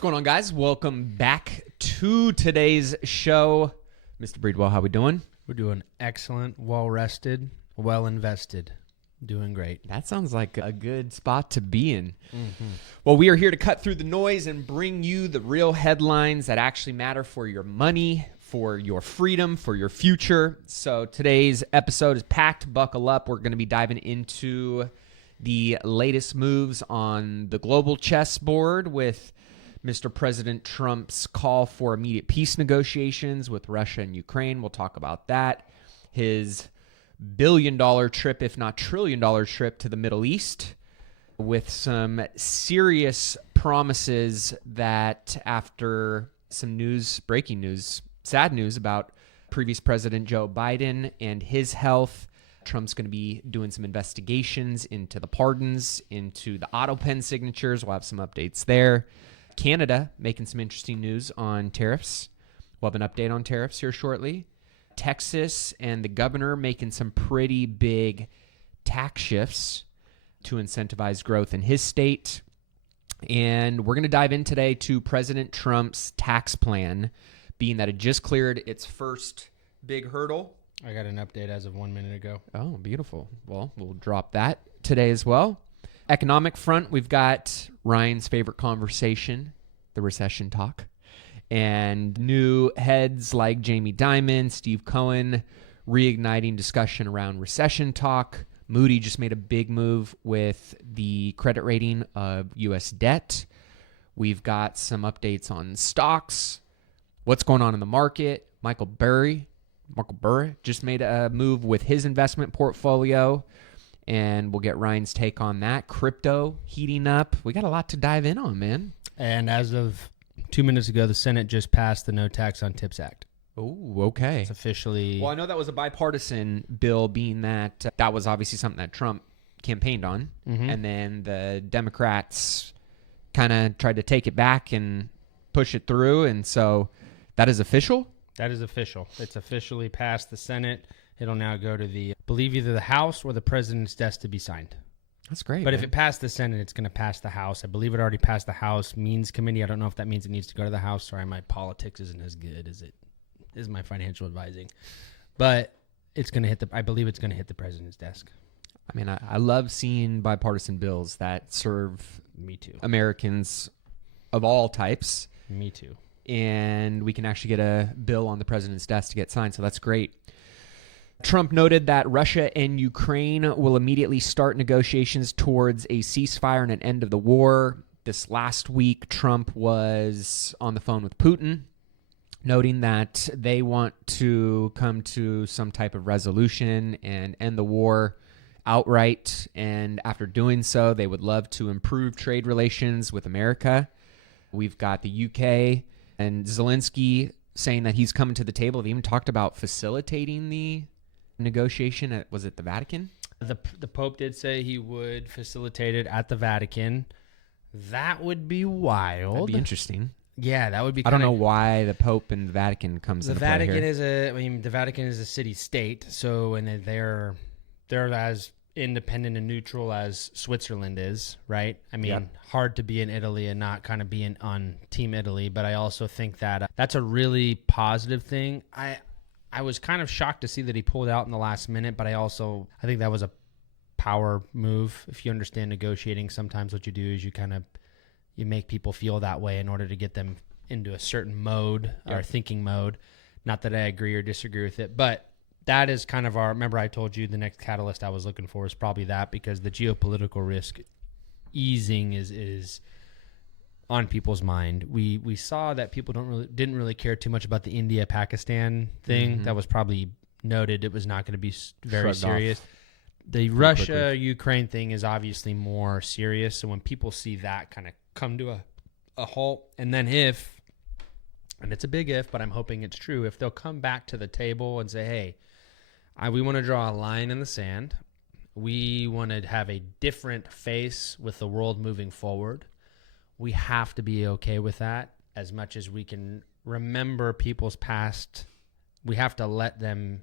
What's going on, guys? Welcome back to today's show. Mr. Breedwell, how we doing? We're doing excellent, well-rested, well-invested. Doing great. That sounds like a good spot to be in. Well, we are here to cut through the noise and bring you the real headlines that actually matter for your money, for your freedom, for your future. So today's episode is packed. Buckle up. We're going to be diving into the latest moves on the global chessboard with Mr. President Trump's call for immediate peace negotiations with Russia and Ukraine. We'll talk about that. His billion-dollar trip, if not trillion-dollar trip to the Middle East, with some serious promises that after some news, breaking news, sad news about previous President Joe Biden and his health, Trump's going to be doing some investigations into the pardons, into the AutoPen signatures. We'll have some updates there. Canada making some interesting news on tariffs. We'll have an update on tariffs here shortly. Texas and the governor making some pretty big tax shifts to incentivize growth in his state. And we're going to dive in today to President Trump's tax plan, being that it just cleared its first big hurdle. I got an update as of 1 minute ago. Oh, beautiful. Well, we'll drop that today as well. Economic front, we've got Ryan's favorite conversation, the recession talk. And new heads like Jamie Dimon, Steve Cohen, reigniting discussion around recession talk. Moody just made a big move with the credit rating of U.S. debt. We've got some updates on stocks, what's going on in the market. Michael Burry just made a move with his investment portfolio, and we'll get Ryan's take on that. Crypto heating up. We got a lot to dive in on, man. And as of 2 minutes ago, the Senate just passed the No Tax on Tips Act. Oh, okay. It's officially... Well, I know that was a bipartisan bill, being that that was obviously something that Trump campaigned on. And then the Democrats kind of tried to take it back and push it through. And so that is official? That is official. It's officially passed the Senate. It'll now go to the, I believe, either the House or the President's desk to be signed. That's great. But man. if it passed the Senate, it's going to pass the House. I believe it already passed the House Means Committee. I don't know if that means it needs to go to the House. Sorry, my politics isn't as good as it is my financial advising. But it's going to hit I believe it's going to hit the President's desk. I mean, I love seeing bipartisan bills that serve Me too. Americans of all types. Me too. And we can actually get a bill on the president's desk to get signed, so that's great. Trump noted that Russia and Ukraine will immediately start negotiations towards a ceasefire and an end of the war. This last week, Trump was on the phone with Putin, noting that they want to come to some type of resolution and end the war outright. And after doing so, they would love to improve trade relations with America. We've got the UK and Zelensky saying that he's coming to the table. They even talked about facilitating the negotiation at, was it the Vatican? The Pope did say he would facilitate it at the Vatican. That would be wild. That'd be interesting. Yeah, that would be. I don't know why the Pope and the Vatican comes into play here. The Vatican is a city-state, so and they're as independent and neutral as Switzerland is, right? I mean, hard to be in Italy and not kind of being on Team Italy, but I also think that that's a really positive thing. I was kind of shocked to see that he pulled out in the last minute, but I think that was a power move. If you understand negotiating, sometimes what you do is you make people feel that way in order to get them into a certain mode or thinking mode. Not that I agree or disagree with it, but that is kind of remember I told you the next catalyst I was looking for is probably that, because the geopolitical risk easing is on people's mind. We saw that people didn't really care too much about the India-Pakistan thing. That was probably noted. It was not going to be very serious. The Russia-Ukraine thing is obviously more serious. So when people see that kind of come to a halt, and then and it's a big if, but I'm hoping it's true, if they'll come back to the table and say, hey, we want to draw a line in the sand. We want to have a different face with the world moving forward. We have to be okay with that. As much as we can remember people's past, we have to let them,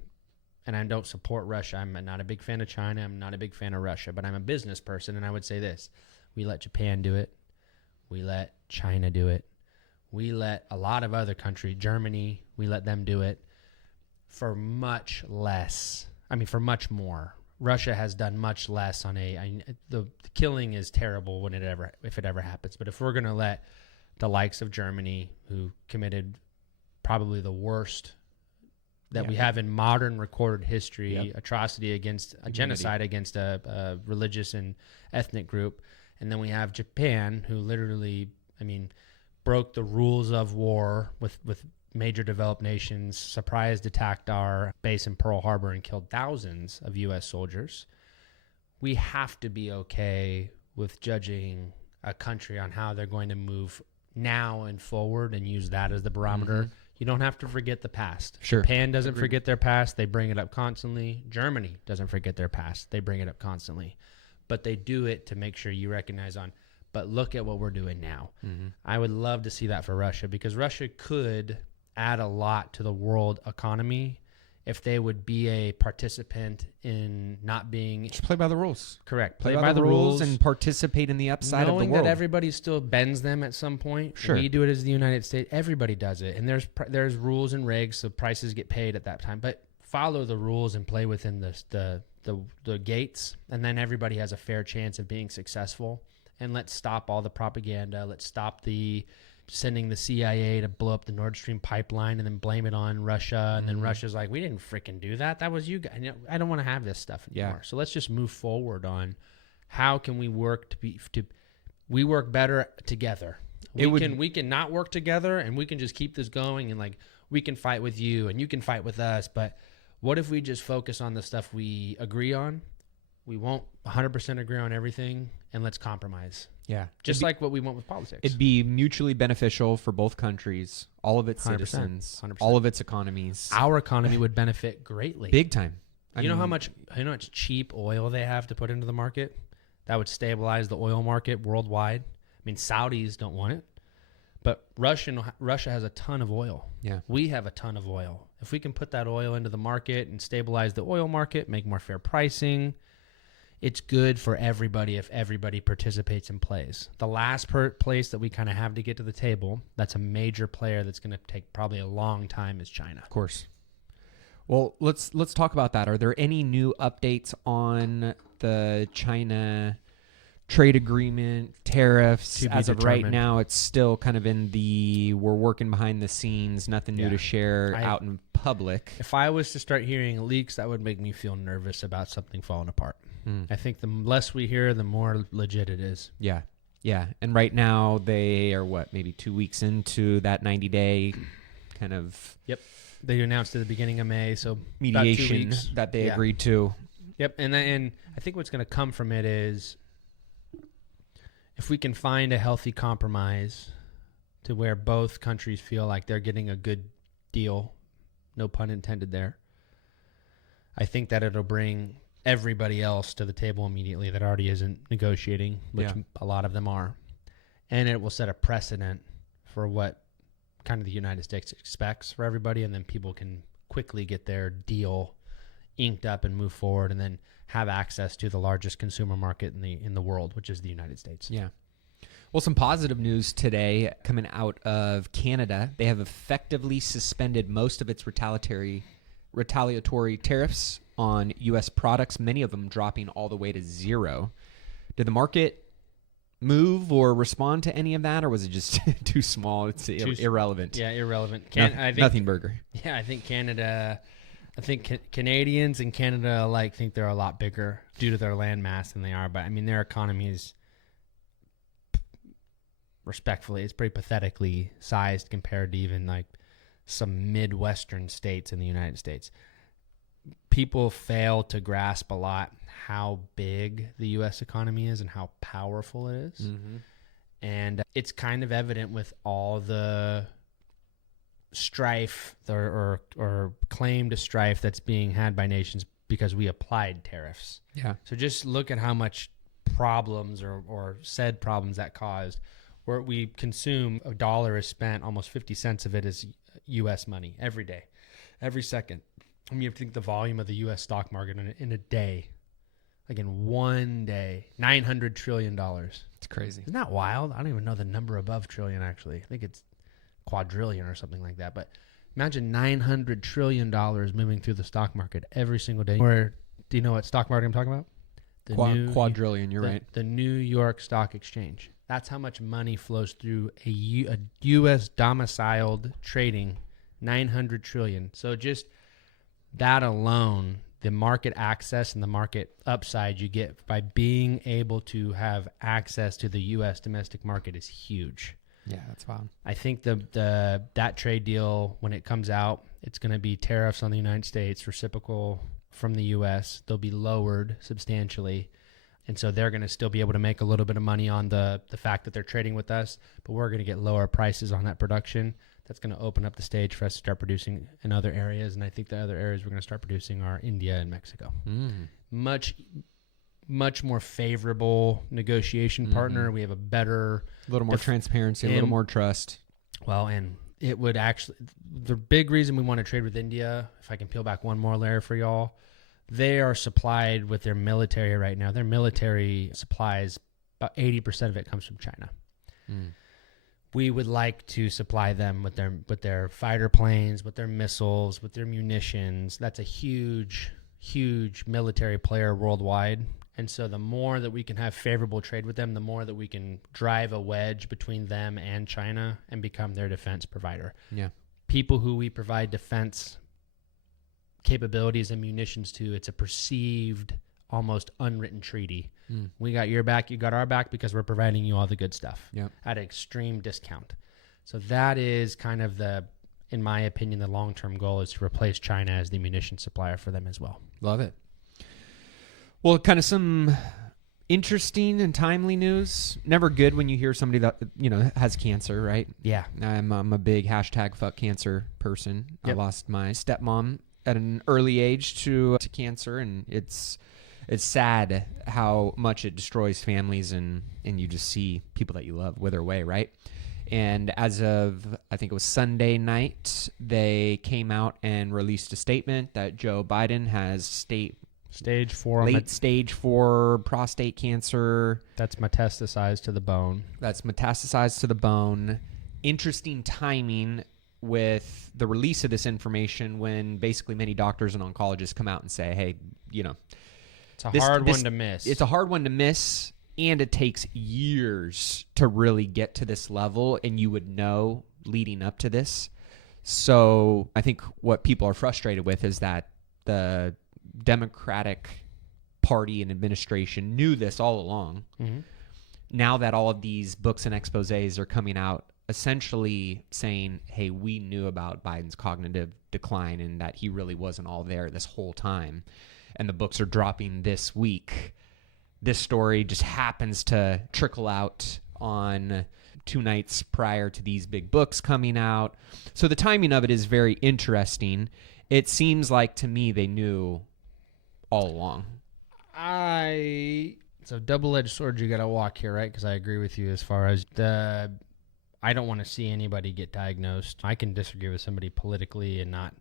and I don't support Russia. I'm not a big fan of China. I'm not a big fan of Russia, but I'm a business person, and I would say this. We let Japan do it. We let China do it. We let a lot of other countries, Germany, we let them do it for much less. I mean, for much more. Russia has done much less on the killing is terrible if it ever happens. But if we're going to let the likes of Germany, who committed probably the worst that we have in modern recorded history, atrocity against a genocide against a religious and ethnic group. And then we have Japan, who literally, broke the rules of war with major developed nations, surprised attacked our base in Pearl Harbor and killed thousands of U.S. soldiers. We have to be okay with judging a country on how they're going to move now and forward and use that as the barometer. Mm-hmm. You don't have to forget the past. Sure. Japan doesn't forget their past. They bring it up constantly. Germany doesn't forget their past. They bring it up constantly. But they do it to make sure you recognize but look at what we're doing now. Mm-hmm. I would love to see that for Russia, because Russia could add a lot to the world economy if they would be a participant in not being... Just play by the rules. Correct. Play by the rules and participate in the upside of the world. Knowing that everybody still bends them at some point. Sure. We do it as the United States. Everybody does it. And there's rules and regs, so prices get paid at that time. But follow the rules and play within the gates, and then everybody has a fair chance of being successful. And let's stop all the propaganda. Let's stop sending the CIA to blow up the Nord Stream pipeline and then blame it on Russia. And then Russia's like, we didn't freaking do that. That was you guys. I don't want to have this stuff anymore. Yeah. So let's just move forward on how can we work we work better together. We can not work together, and we can just keep this going, and we can fight with you and you can fight with us. But what if we just focus on the stuff we agree on? We won't 100% agree on everything, and let's compromise. Yeah. Just like what we want with politics. It'd be mutually beneficial for both countries, all of its 100%, citizens, 100%. all of its economies. Our economy would benefit greatly. Big time. You know how much cheap oil they have to put into the market? That would stabilize the oil market worldwide. Saudis don't want it, but Russia has a ton of oil. Yeah. We have a ton of oil. If we can put that oil into the market and stabilize the oil market, make more fair pricing, it's good for everybody if everybody participates and plays. The last place that we kind of have to get to the table, that's a major player that's going to take probably a long time, is China. Of course. Well, let's talk about that. Are there any new updates on the China trade agreement, tariffs? As of right now, it's still kind of in we're working behind the scenes, nothing new to share out in public. If I was to start hearing leaks, that would make me feel nervous about something falling apart. I think the less we hear, the more legit it is. Yeah. Yeah. And right now they are maybe 2 weeks into that 90-day kind of... Yep. They announced at the beginning of May, so mediation that they agreed to. Yep. And I think what's going to come from it is if we can find a healthy compromise to where both countries feel like they're getting a good deal, no pun intended there, I think that it'll bring everybody else to the table immediately that already isn't negotiating, which a lot of them are. And it will set a precedent for what kind of the United States expects for everybody, and then people can quickly get their deal inked up and move forward, and then have access to the largest consumer market in the world, which is the United States. Yeah. Well, some positive news today coming out of Canada. They have effectively suspended most of its retaliatory tariffs on U.S. products, many of them dropping all the way to zero. Did the market move or respond to any of that, or was it just too small? It's irrelevant. Yeah, irrelevant. Nothing burger. Yeah, I think Canadians and Canada alike think they're a lot bigger due to their land mass than they are. But their economy is, respectfully, it's pretty pathetically sized compared to even some Midwestern states in the United States. People fail to grasp a lot how big the U.S. economy is and how powerful it is. Mm-hmm. And it's kind of evident with all the strife or claimed strife that's being had by nations because we applied tariffs. Yeah. So just look at how much problems or said problems that caused, where we consume $1 is spent, almost 50 cents of it is U.S. money every day, every second. You have to think the volume of the U.S. stock market in a day, in one day, $900 trillion. It's crazy. Isn't that wild? I don't even know the number above trillion, actually. I think it's quadrillion or something like that. But imagine $900 trillion moving through the stock market every single day. Or do you know what stock market I'm talking about? Quadrillion, you're right. The New York Stock Exchange. That's how much money flows through a U.S. domiciled trading, 900 trillion. So just that alone, the market access and the market upside you get by being able to have access to the U.S. domestic market is huge. Yeah, that's wild. I think that trade deal, when it comes out, it's going to be tariffs on the United States, reciprocal from the U.S. They'll be lowered substantially. And so they're going to still be able to make a little bit of money on the fact that they're trading with us, but we're going to get lower prices on that production. That's going to open up the stage for us to start producing in other areas. And I think the other areas we're going to start producing are India and Mexico. Much more favorable negotiation partner. We have a little more transparency, a little more trust. Well, and it would actually, the big reason we want to trade with India, if I can peel back one more layer for y'all, they are supplied with their military right now. Their military supplies, about 80% of it comes from China. We would like to supply them with their fighter planes, with their missiles, with their munitions. That's a huge, huge military player worldwide. And so the more that we can have favorable trade with them, the more that we can drive a wedge between them and China and become their defense provider. Yeah. People who we provide defense capabilities and munitions to, it's a perceived, almost unwritten treaty. We got your back, you got our back, because we're providing you all the good stuff at an extreme discount. So that is kind of in my opinion, the long-term goal is to replace China as the munition supplier for them as well. Love it. Well, kind of some interesting and timely news. Never good when you hear somebody that, has cancer, right? Yeah. I'm a big #cancer person. Yep. I lost my stepmom at an early age to cancer, and it's sad how much it destroys families, and you just see people that you love wither away, right? And as of, I think it was Sunday night, they came out and released a statement that Joe Biden has late stage 4 prostate cancer. That's metastasized to the bone. Interesting timing with the release of this information when basically many doctors and oncologists come out and say, hey, it's a hard one to miss. It's a hard one to miss, and it takes years to really get to this level, and you would know leading up to this. So I think what people are frustrated with is that the Democratic Party and administration knew this all along. Now that all of these books and exposés are coming out essentially saying, hey, we knew about Biden's cognitive decline and that he really wasn't all there this whole time, and the books are dropping this week. This story just happens to trickle out on 2 nights prior to these big books coming out. So the timing of it is very interesting. It seems like to me they knew all along. It's a double-edged sword you got to walk here, right? Because I agree with you as far as I don't want to see anybody get diagnosed. I can disagree with somebody politically and not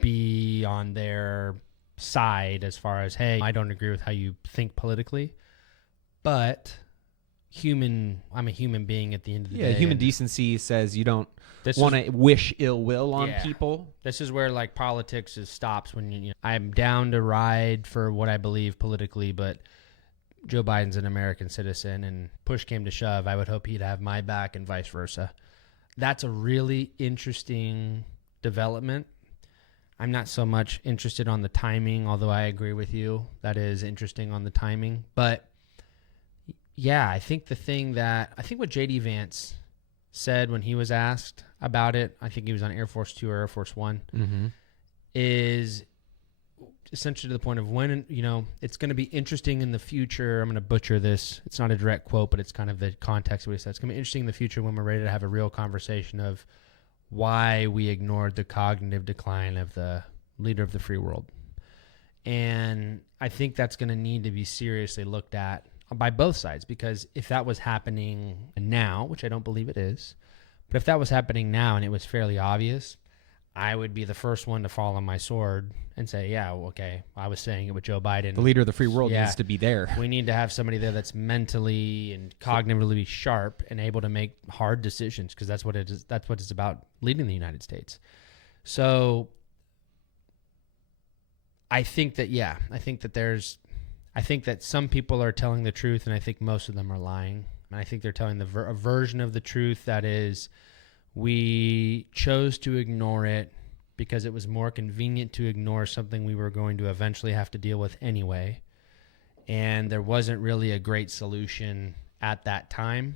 be on their side as far as, hey, I don't agree with how you think politically. But I'm a human being at the end of the day. Yeah, human decency says you don't want to wish ill will on people. This is where politics stops when I'm down to ride for what I believe politically, but Joe Biden's an American citizen, and push came to shove, I would hope he'd have my back and vice versa. That's a really interesting development. I'm not so much interested on the timing, although I agree with you. That is interesting on the timing. But yeah, I think what J.D. Vance said when he was asked about it, I think he was on Air Force 2 or Air Force 1, is essentially to the point of when, it's going to be interesting in the future. I'm going to butcher this. It's not a direct quote, but it's kind of the context of what he said. It's going to be interesting in the future when we're ready to have a real conversation of why we ignored the cognitive decline of the leader of the free world. And I think that's going to need to be seriously looked at by both sides, because if that was happening now, which I don't believe it is, but if that was happening now and it was fairly obvious, I would be the first one to fall on my sword and say, yeah, okay, I was saying it with Joe Biden. The leader of the free world needs to be there. We need to have somebody there that's mentally and cognitively sharp and able to make hard decisions, because that's what it is. That's what it's about, leading the United States. So I think that, I think that some people are telling the truth, and I think most of them are lying. And I think they're telling a version of the truth that is, we chose to ignore it because it was more convenient to ignore something we were going to eventually have to deal with anyway. And there wasn't really a great solution at that time,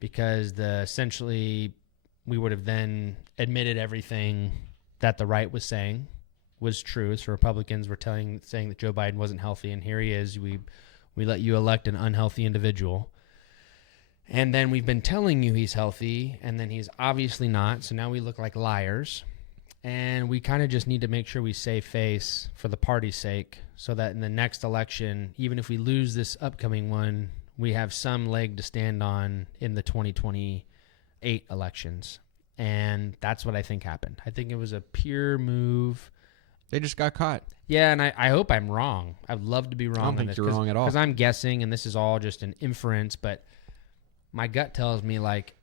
because essentially we would have then admitted everything that the right was saying was true. So Republicans were saying that Joe Biden wasn't healthy, and here he is. We let you elect an unhealthy individual. And then we've been telling you he's healthy, and then he's obviously not. So now we look like liars. And we kind of just need to make sure we save face for the party's sake, so that in the next election, even if we lose this upcoming one, we have some leg to stand on in the 2028 elections. And that's what I think happened. I think it was a pure move. They just got caught. Yeah, and I hope I'm wrong. I'd love to be wrong. I don't think you're wrong at all. Because I'm guessing, and this is all just an inference, but my gut tells me, like,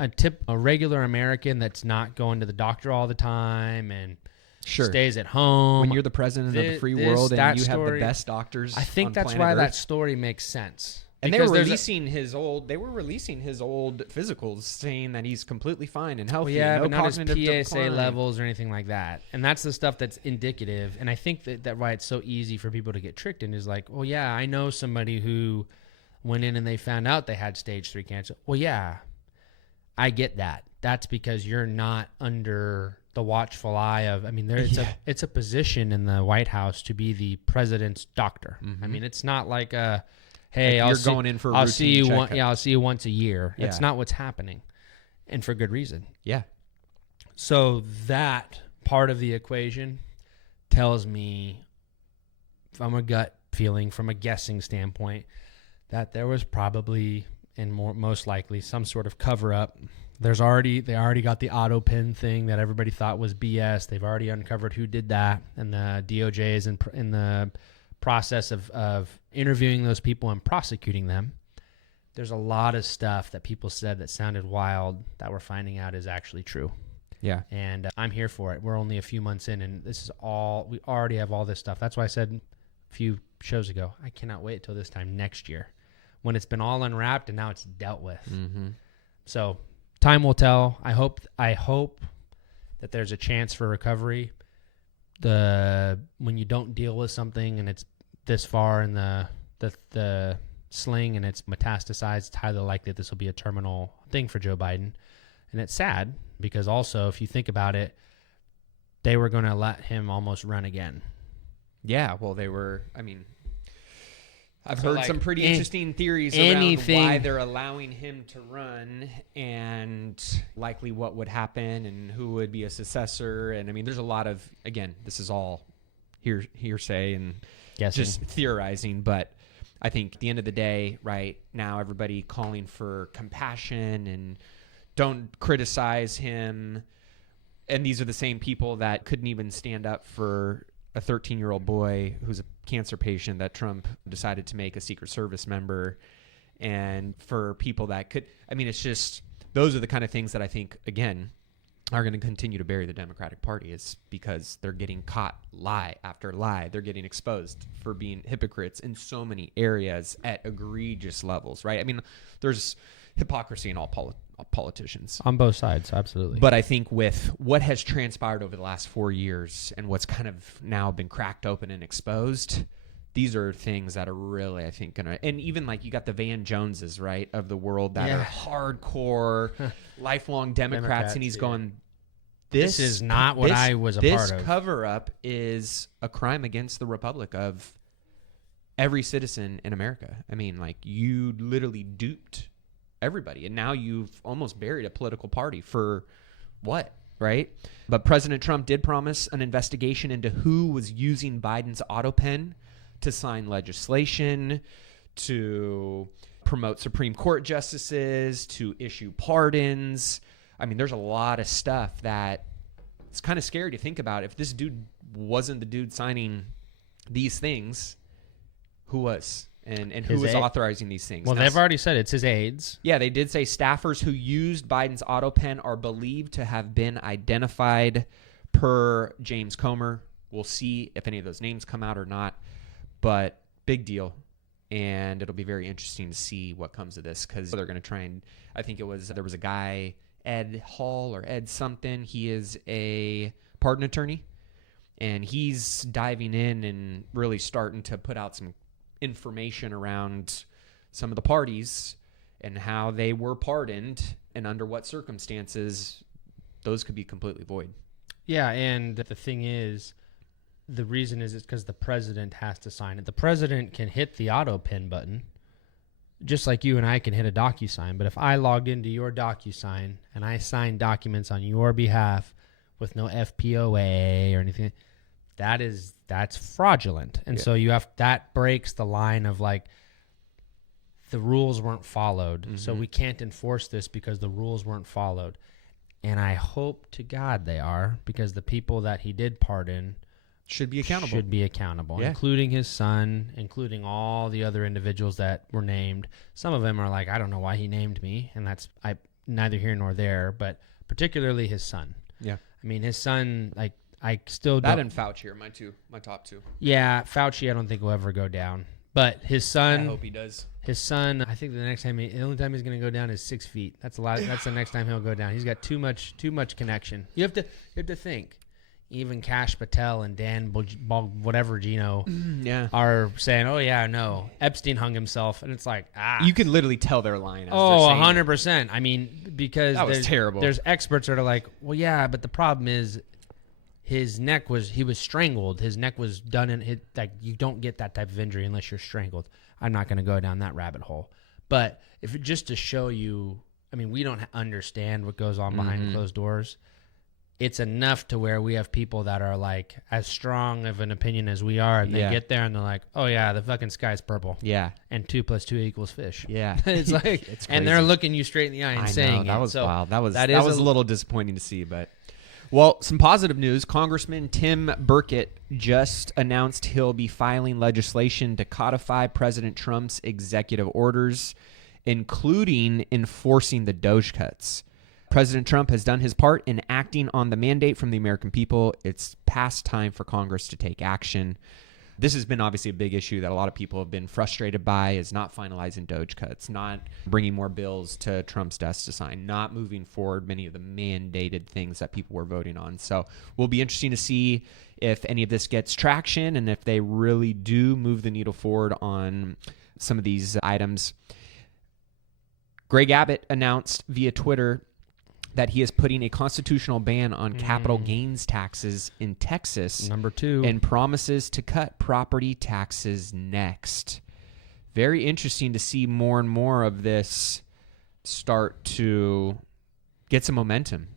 a regular American that's not going to the doctor all the time and stays at home. When you're the president of the free world and you have the best doctors, I think that's why that story makes sense. And they were releasing his old physicals, saying that he's completely fine and healthy. Well, yeah, no but not his PSA decline. levels or anything like that. And that's the stuff that's indicative. And I think that why it's so easy for people to get tricked in is like, well, yeah, I know somebody who went in and they found out they had stage 3 cancer. Well, yeah, I get that. That's because you're not under the watchful eye of, I mean, it's a position in the White House to be the president's doctor. Mm-hmm. I mean, it's not like hey, like going in for a I'll see you checkup. I'll see you once a year. Yeah. That's not what's happening. And for good reason. Yeah. So that part of the equation tells me, from a gut feeling, from a guessing standpoint, that there was probably, and most likely, some sort of cover-up. They already got the AutoPen thing that everybody thought was BS. They've already uncovered who did that, and the DOJ is in the process of interviewing those people and prosecuting them. There's a lot of stuff that people said that sounded wild that we're finding out is actually true. Yeah. And I'm here for it. We're only a few months in, and this is all, we already have all this stuff. That's why I said a few shows ago, I cannot wait till this time next year, when it's been all unwrapped and now it's dealt with. Mm-hmm. So time will tell. I hope that there's a chance for recovery. When you don't deal with something and it's this far in the sling and it's metastasized, it's highly likely that this will be a terminal thing for Joe Biden. And it's sad because also, if you think about it, they were going to let him almost run again. Yeah, well, they were, I mean, I've heard some pretty interesting theories around why they're allowing him to run and likely what would happen and who would be a successor. And I mean, there's a lot of, again, this is all hearsay and guessing, just theorizing. But I think at the end of the day, right now, everybody calling for compassion and don't criticize him. And these are the same people that couldn't even stand up for a 13-year-old boy who's a cancer patient that Trump decided to make a Secret Service member. And for people that could, I mean, it's just, those are the kind of things that I think, again, are going to continue to bury the Democratic Party, is because they're getting caught lie after lie. They're getting exposed for being hypocrites in so many areas at egregious levels, right? I mean, there's hypocrisy in all politicians. On both sides, absolutely. But I think with what has transpired over the last 4 years and what's kind of now been cracked open and exposed, these are things that are really, I think, going to... And even like you got the Van Joneses, right, of the world that are hardcore, lifelong Democrats, and he's going... This is not what I was a part of. This cover-up is a crime against the republic of every citizen in America. I mean, like, you literally duped everybody, and now you've almost buried a political party for what, right? But President Trump did promise an investigation into who was using Biden's AutoPen to sign legislation, to promote Supreme Court justices, to issue pardons. I mean, there's a lot of stuff that it's kind of scary to think about. If this dude wasn't the dude signing these things, who was? And who was authorizing these things? Well, they've already said it's his aides. Yeah, they did say staffers who used Biden's AutoPen are believed to have been identified per James Comer. We'll see if any of those names come out or not, but big deal. And it'll be very interesting to see what comes of this, because they're going to try and, I think there was a guy, Ed Hall or Ed something. He is a pardon attorney, and he's diving in and really starting to put out some information around some of the parties and how they were pardoned and under what circumstances those could be completely void. Yeah, and the thing is, the reason is it's because the president has to sign it. The president can hit the AutoPen button, just like you and I can hit a DocuSign. But if I logged into your DocuSign and I signed documents on your behalf with no FPOA or anything, that's fraudulent. And so that breaks the line of like the rules weren't followed. So we can't enforce this because the rules weren't followed. And I hope to God they are, because the people that he did pardon should be accountable, including his son, including all the other individuals that were named. Some of them are like, I don't know why he named me, and that's neither here nor there, but particularly his son. Yeah. I mean, his son, like, I still that don't. and Fauci are my top two. Yeah, Fauci I don't think will ever go down. But his son, I hope he does. His son, I think the only time he's going to go down is 6 feet. That's a lot. That's the next time he'll go down. He's got too much connection. You have to think. Even Kash Patel and Dan whatever Gino are saying, "Oh yeah, no, Epstein hung himself," and it's like, you can literally tell they're lying. 100%. I mean, because that was terrible. There's experts that are like, "Well, yeah, but the problem is." He was strangled. His neck was done in like you don't get that type of injury unless you're strangled. I'm not going to go down that rabbit hole. But just to show you, I mean, we don't understand what goes on behind closed doors. It's enough to where we have people that are like as strong of an opinion as we are, and they get there and they're like, "Oh yeah, the fucking sky's purple." Yeah. And 2 + 2 = fish. Yeah. It's like, it's and they're looking you straight in the eye and saying that was so wild. That was a little disappointing to see, but. Well, some positive news. Congressman Tim Burkett just announced he'll be filing legislation to codify President Trump's executive orders, including enforcing the Doge cuts. President Trump has done his part in acting on the mandate from the American people. It's past time for Congress to take action. This has been obviously a big issue that a lot of people have been frustrated by, is not finalizing Doge cuts, not bringing more bills to Trump's desk to sign, not moving forward many of the mandated things that people were voting on. So will be interesting to see if any of this gets traction and if they really do move the needle forward on some of these items. Greg Abbott announced via Twitter that he is putting a constitutional ban on capital gains taxes in Texas. Number 2. And promises to cut property taxes next. Very interesting to see more and more of this start to get some momentum.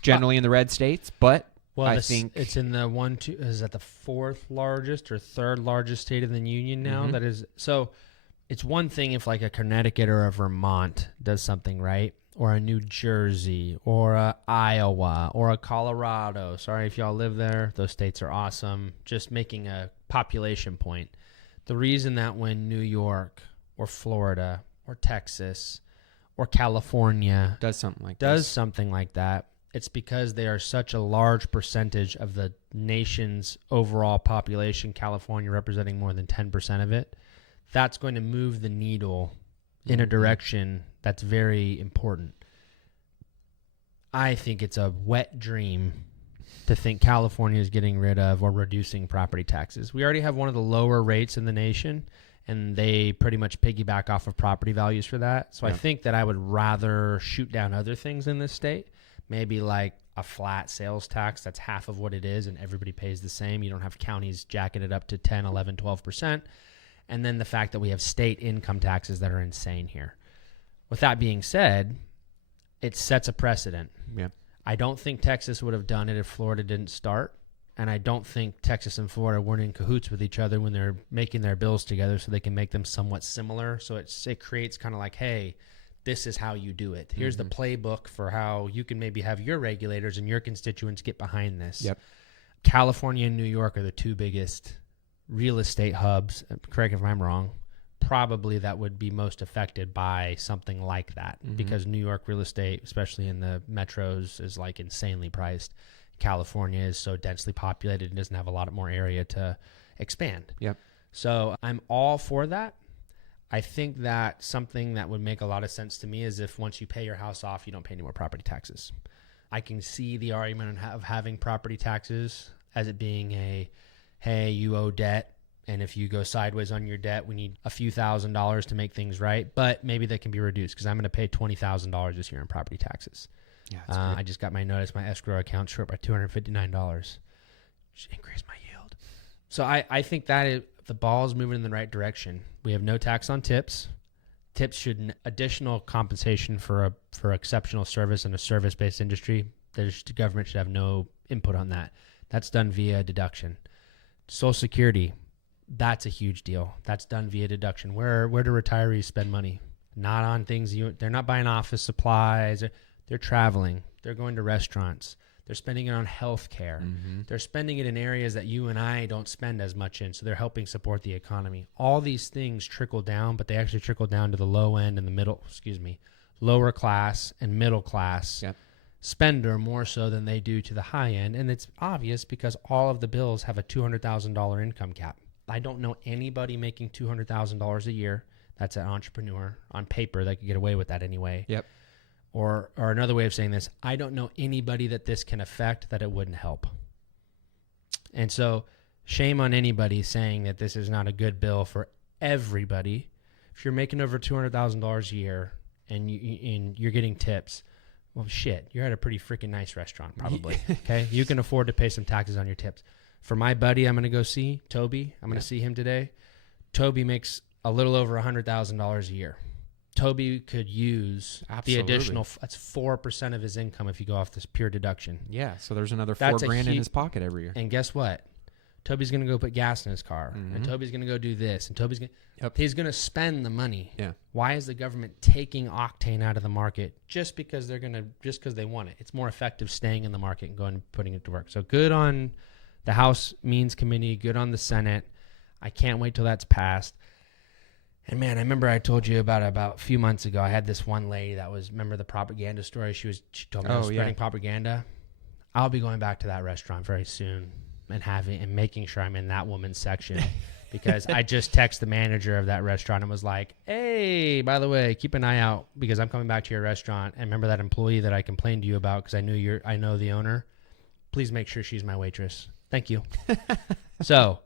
Generally in the red states, but I think it's in the is that the 4th largest or 3rd largest state in the union now? That is, so it's one thing if like a Connecticut or a Vermont does something right, or a New Jersey, or a Iowa, or a Colorado. Sorry if y'all live there. Those states are awesome. Just making a population point. The reason that when New York or Florida or Texas or California does something like that, it's because they are such a large percentage of the nation's overall population, California representing more than 10% of it. That's going to move the needle in a direction that's very important. I think it's a wet dream to think California is getting rid of or reducing property taxes. We already have one of the lower rates in the nation, and they pretty much piggyback off of property values for that. So I think that I would rather shoot down other things in this state, maybe like a flat sales tax that's half of what it is and everybody pays the same. You don't have counties jacking it up to 10, 11, 12%. And then the fact that we have state income taxes that are insane here. With that being said, it sets a precedent. Yeah. I don't think Texas would have done it if Florida didn't start. And I don't think Texas and Florida weren't in cahoots with each other when they're making their bills together so they can make them somewhat similar. So it creates kind of like, hey, this is how you do it. Here's the playbook for how you can maybe have your regulators and your constituents get behind this. Yep. California and New York are the two biggest real estate hubs. Correct if I'm wrong. Probably that would be most affected by something like that, because New York real estate, especially in the metros, is like insanely priced. California is so densely populated and doesn't have a lot more area to expand. Yep. So I'm all for that. I think that something that would make a lot of sense to me is if once you pay your house off, you don't pay any more property taxes. I can see the argument of having property taxes as it being hey, you owe debt, and if you go sideways on your debt, we need a few $1,000s to make things right. But maybe that can be reduced, because I'm going to pay $20,000 this year in property taxes. Yeah, I just got my notice, my escrow account short by $259. Just increased my yield. So I think that the ball is moving in the right direction. We have no tax on tips. Tips should additional compensation for exceptional service in a service-based industry. The government should have no input on that. That's done via deduction. Social Security, that's a huge deal. That's done via deduction. Where do retirees spend money? Not on things they're not buying office supplies. They're traveling. They're going to restaurants. They're spending it on health care. They're spending it in areas that you and I don't spend as much in, so they're helping support the economy. All these things trickle down, but they actually trickle down to the low end and the lower class and middle class spender more so than they do to the high end. And it's obvious because all of the bills have a $200,000 income cap. I don't know anybody making $200,000 a year that's an entrepreneur on paper that could get away with that anyway. Yep. Or another way of saying this, I don't know anybody that this can affect that it wouldn't help. And so shame on anybody saying that this is not a good bill for everybody. If you're making over $200,000 a year and you're getting tips, well, shit, you're at a pretty freaking nice restaurant probably, okay? You can afford to pay some taxes on your tips. For my buddy I'm going to go see, Toby, I'm going to see him today. Toby makes a little over $100,000 a year. Toby could use the additional, that's 4% of his income if you go off this pure deduction. Yeah, so there's another $4,000 in his pocket every year. And guess what? Toby's going to go put gas in his car, and Toby's going to go do this, and Toby's going he's going to spend the money. Yeah. Why is the government taking octane out of the market just because they want it? It's more effective staying in the market and going and putting it to work. So good on the House Means Committee, good on the Senate. I can't wait till that's passed. And man, I remember I told you about a few months ago, I had this one lady that remember the propaganda story? She told me I was spreading propaganda. I'll be going back to that restaurant very soon and making sure I'm in that woman's section because I just texted the manager of that restaurant and was like, hey, by the way, keep an eye out because I'm coming back to your restaurant. And remember that employee that I complained to you about because I know the owner? Please make sure she's my waitress. Thank you. So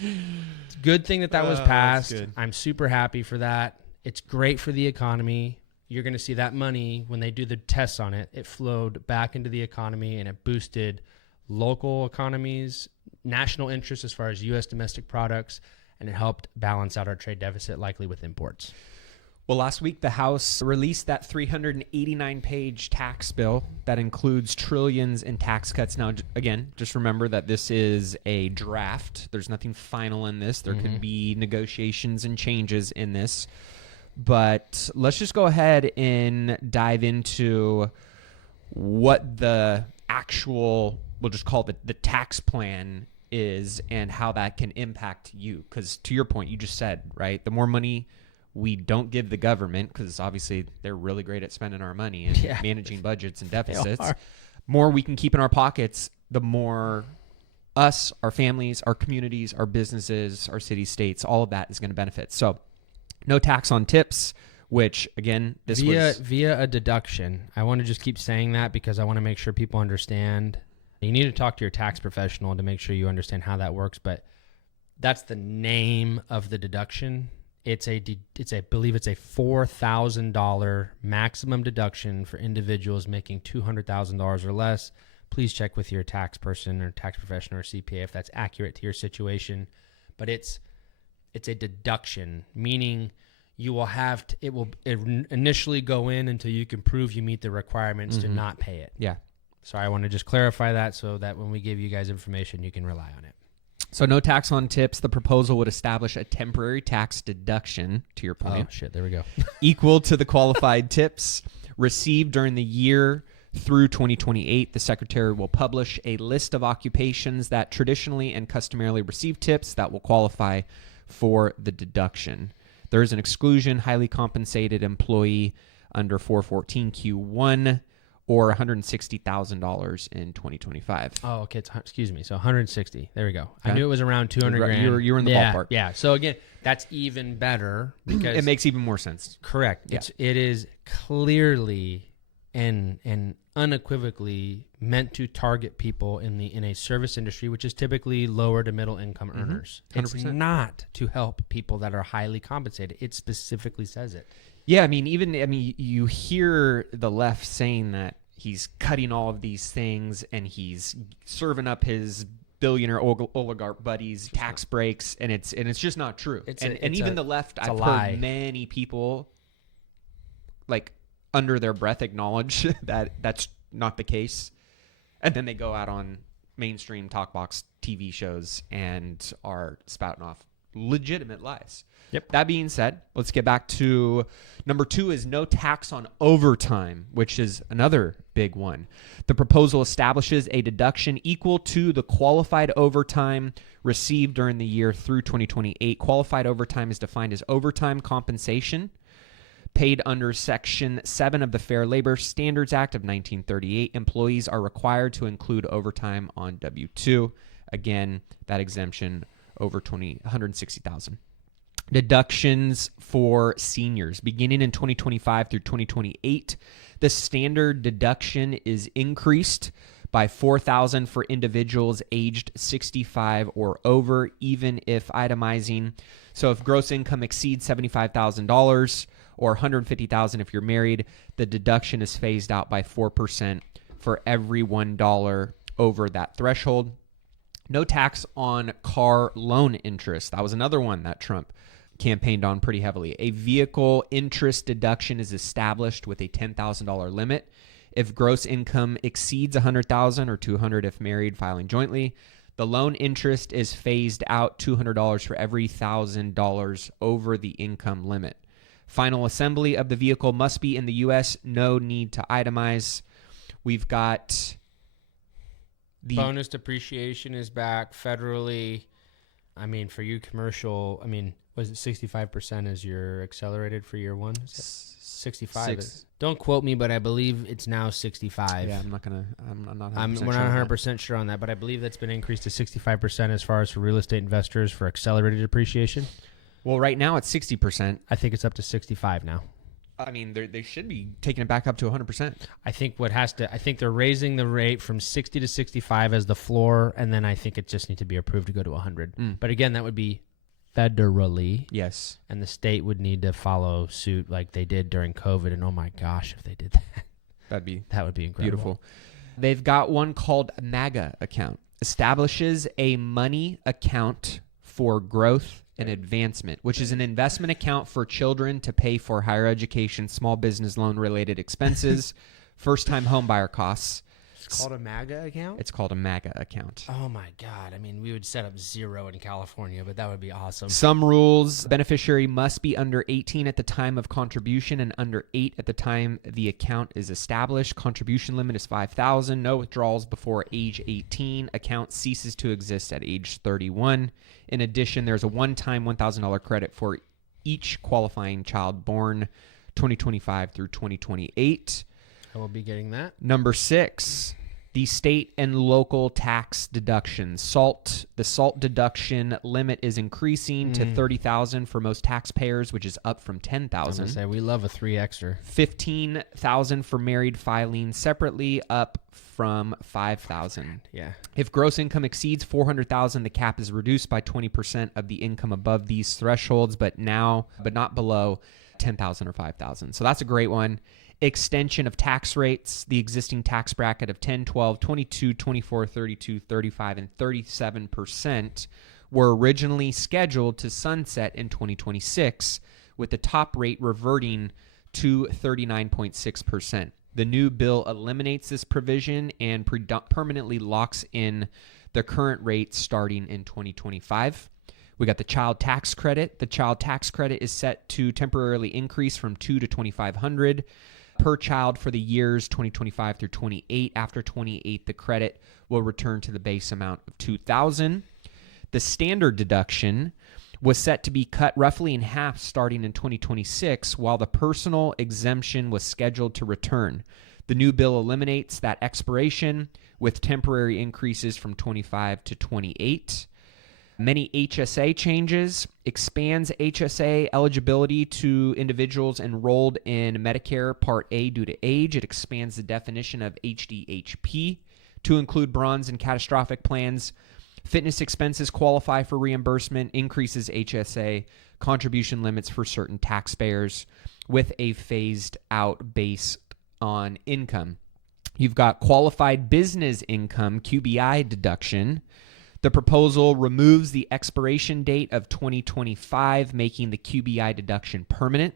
it's a good thing that was passed. I'm super happy for that. It's great for the economy. You're going to see that money when they do the tests on it. It flowed back into the economy and it boosted local economies, national interests as far as U.S. domestic products, and it helped balance out our trade deficit likely with imports. Well, last week the House released that 389-page tax bill that includes trillions in tax cuts. Now, again, just remember that this is a draft. There's nothing final in this. There could be negotiations and changes in this. But let's just go ahead and dive into what the actual, we'll just call it the tax plan is and how that can impact you. Because to your point, you just said, right, the more money we don't give the government, because obviously they're really great at spending our money and managing budgets and deficits, more we can keep in our pockets, the more us, our families, our communities, our businesses, our cities, states, all of that is going to benefit. So no tax on tips, which again, via a deduction. I want to just keep saying that because I want to make sure people understand. You need to talk to your tax professional to make sure you understand how that works, but that's the name of the deduction. I believe it's a $4,000 maximum deduction for individuals making $200,000 or less. Please check with your tax person or tax professional or CPA if that's accurate to your situation. But it's a deduction, meaning you will have to, it will initially go in until you can prove you meet the requirements to not pay it. Yeah. So I want to just clarify that so that when we give you guys information, you can rely on it. So no tax on tips. The proposal would establish a temporary tax deduction, to your point. Oh, shit. There we go. Equal to the qualified tips received during the year through 2028. The Secretary will publish a list of occupations that traditionally and customarily receive tips that will qualify for the deduction. There is an exclusion, highly compensated employee under 414Q1 or $160,000 in 2025. Oh, okay. Excuse me. So 160. There we go. Okay. I knew it was around 200 grand. You were in the ballpark. Yeah. So again, that's even better because it makes even more sense. Correct. Yeah. It is clearly and unequivocally meant to target people in a service industry, which is typically lower to middle income earners. 100%. It's not to help people that are highly compensated. It specifically says it. Yeah, you hear the left saying that he's cutting all of these things and he's serving up his billionaire oligarch buddies tax breaks, and it's just not true. Even the left, I've heard many people like under their breath acknowledge that that's not the case, and then they go out on mainstream talkbox TV shows and are spouting off legitimate lies. Yep. That being said, let's get back to number 2 is no tax on overtime, which is another big one. The proposal establishes a deduction equal to the qualified overtime received during the year through 2028. Qualified overtime is defined as overtime compensation paid under Section 7 of the Fair Labor Standards Act of 1938. Employees are required to include overtime on W-2. Again, that exemption over $160,000. Deductions for seniors. Beginning in 2025 through 2028, the standard deduction is increased by $4,000 for individuals aged 65 or over, even if itemizing. So if gross income exceeds $75,000 or $150,000 if you're married, the deduction is phased out by 4% for every $1 over that threshold. No tax on car loan interest. That was another one that Trump campaigned on pretty heavily. A vehicle interest deduction is established with a $10,000 limit. If gross income exceeds $100,000 or $200,000 if married, filing jointly, the loan interest is phased out $200 for every $1,000 over the income limit. Final assembly of the vehicle must be in the U.S. No need to itemize. We've got the bonus depreciation is back federally. For you commercial, was it 65% as your accelerated for year one? 65. Don't quote me, but I believe it's now 65. Yeah, I'm not 100% we're not 100% sure on that, but I believe that's been increased to 65% as far as for real estate investors for accelerated depreciation. Well, right now it's 60%. I think it's up to 65 now. They should be taking it back up to 100%. I think they're raising the rate from 60 to 65 as the floor, and then I think it just needs to be approved to go to 100. But again, that would be federally. Yes. And the state would need to follow suit like they did during COVID. And oh my gosh, if they did that, that would be incredible. Beautiful. They've got one called MAGA account. Establishes a money account for growth and advancement, which is an investment account for children to pay for higher education, small business loan related expenses, first-time home buyer costs. It's called a MAGA account? It's called a MAGA account. Oh my God. We would set up 0 in California, but that would be awesome. Some rules: beneficiary must be under 18 at the time of contribution and under 8 at the time the account is established. Contribution limit is $5,000. No withdrawals before age 18. Account ceases to exist at age 31. In addition, there's a one-time $1,000 credit for each qualifying child born 2025 through 2028. I will be getting that. Number 6, the state and local tax deductions. The SALT deduction limit is increasing to $30,000 for most taxpayers, which is up from $10,000. We love a 3Xer. $15,000 for married filing separately, up from $5,000. Yeah. If gross income exceeds $400,000, the cap is reduced by 20% of the income above these thresholds, but not below $10,000 or $5,000. So that's a great one. Extension of tax rates. The existing tax bracket of 10, 12, 22, 24, 32, 35, and 37% were originally scheduled to sunset in 2026, with the top rate reverting to 39.6%. The new bill eliminates this provision and permanently locks in the current rate starting in 2025. We got the child tax credit. The child tax credit is set to temporarily increase from $2,000 to $2,500 per child for the years 2025 through 28. After 28, the credit will return to the base amount of $2,000. The standard deduction was set to be cut roughly in half starting in 2026, while the personal exemption was scheduled to return. The new bill eliminates that expiration with temporary increases from 25 to 28. Many HSA changes, expands HSA eligibility to individuals enrolled in Medicare Part A due to age. It expands the definition of HDHP to include bronze and catastrophic plans. Fitness expenses qualify for reimbursement, increases HSA contribution limits for certain taxpayers with a phased out based on income. You've got qualified business income, QBI deduction. The proposal removes the expiration date of 2025, making the QBI deduction permanent.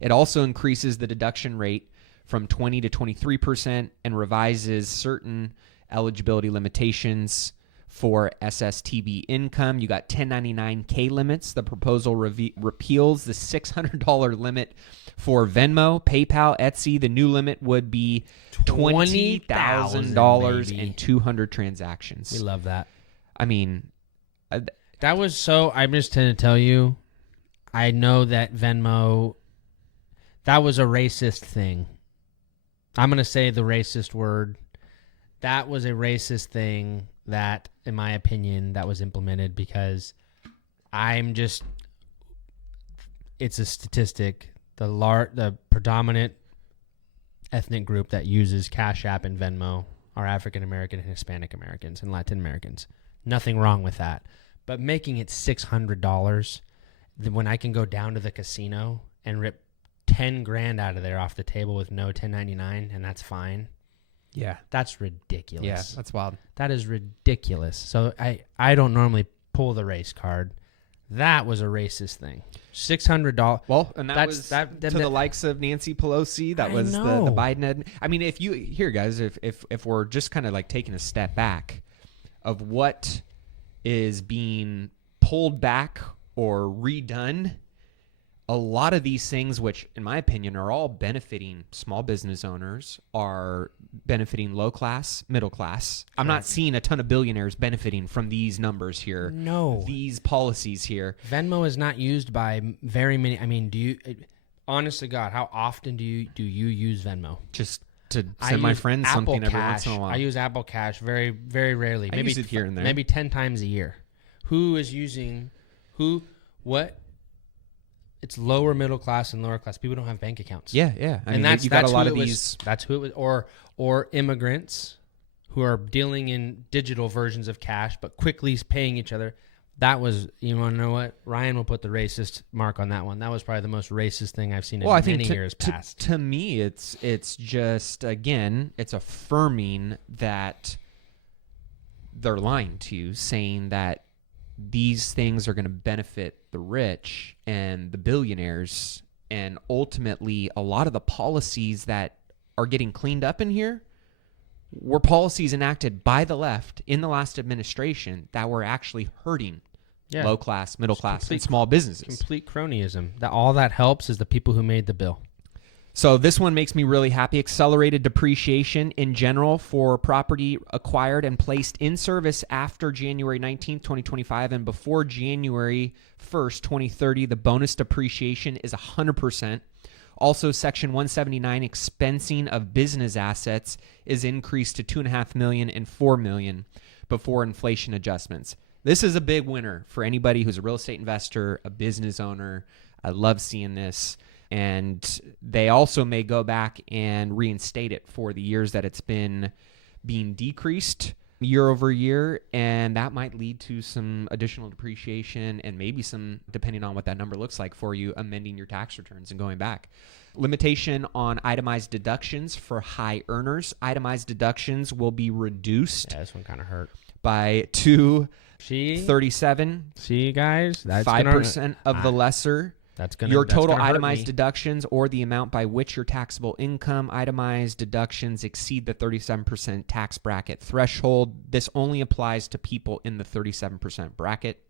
It also increases the deduction rate from 20 to 23% and revises certain eligibility limitations for SSTB income. You got 1099K limits. The proposal repeals the $600 limit for Venmo, PayPal, Etsy. The new limit would be $20,000 and 200 transactions. We love that. I mean, that was so. I'm just going to tell you, I know that Venmo, that was a racist thing. I'm going to say the racist word. That was a racist thing that, in my opinion, that was implemented because it's a statistic. The predominant ethnic group that uses Cash App and Venmo are African American and Hispanic Americans and Latin Americans. Nothing wrong with that. But making it $600 when I can go down to the casino and rip 10 grand out of there off the table with no 1099 and that's fine. Yeah. That's ridiculous. Yeah, that's wild. That is ridiculous. So I don't normally pull the race card. That was a racist thing. $600. Well, and to the likes of Nancy Pelosi. That was the Biden. I mean, if we're just kind of like taking a step back of what is being pulled back or redone, a lot of these things, which in my opinion are all benefiting small business owners, are benefiting low class, middle class. I'm not seeing a ton of billionaires benefiting from these numbers here. No. These policies here. Venmo is not used by very many. I mean, do you, honest to God, how often do you use Venmo? Just to send my friends something every once in a while. I use Apple Cash very, very rarely. Maybe use it here and there. Maybe 10 times a year. What? It's lower middle class and lower class. People don't have bank accounts. Yeah. I mean, you got a lot of these. That's who it was. Or immigrants who are dealing in digital versions of cash, but quickly paying each other. That was, you want to know what? Ryan will put the racist mark on that one. That was probably the most racist thing I've seen in many years past. To me, it's just, again, it's affirming that they're lying to you, saying that these things are going to benefit the rich and the billionaires, and ultimately a lot of the policies that are getting cleaned up in here were policies enacted by the left in the last administration that were actually hurting low class, middle class, and small businesses. Complete cronyism. All that helps is the people who made the bill. So this one makes me really happy. Accelerated depreciation in general for property acquired and placed in service after January 19th, 2025 and before January 1st, 2030. The bonus depreciation is 100%. Also, Section 179 expensing of business assets is increased to $2.5 million and $4 million before inflation adjustments. This is a big winner for anybody who's a real estate investor, a business owner. I love seeing this. And they also may go back and reinstate it for the years that it's been being decreased year over year, and that might lead to some additional depreciation and maybe some, depending on what that number looks like for you, amending your tax returns and going back. Limitation on itemized deductions for high earners. Itemized deductions will be reduced. Yeah, this one kind of hurt. By $237. See, guys? That's 5% of the lesser. Your total itemized deductions or the amount by which your taxable income itemized deductions exceed the 37% tax bracket threshold. This only applies to people in the 37% bracket.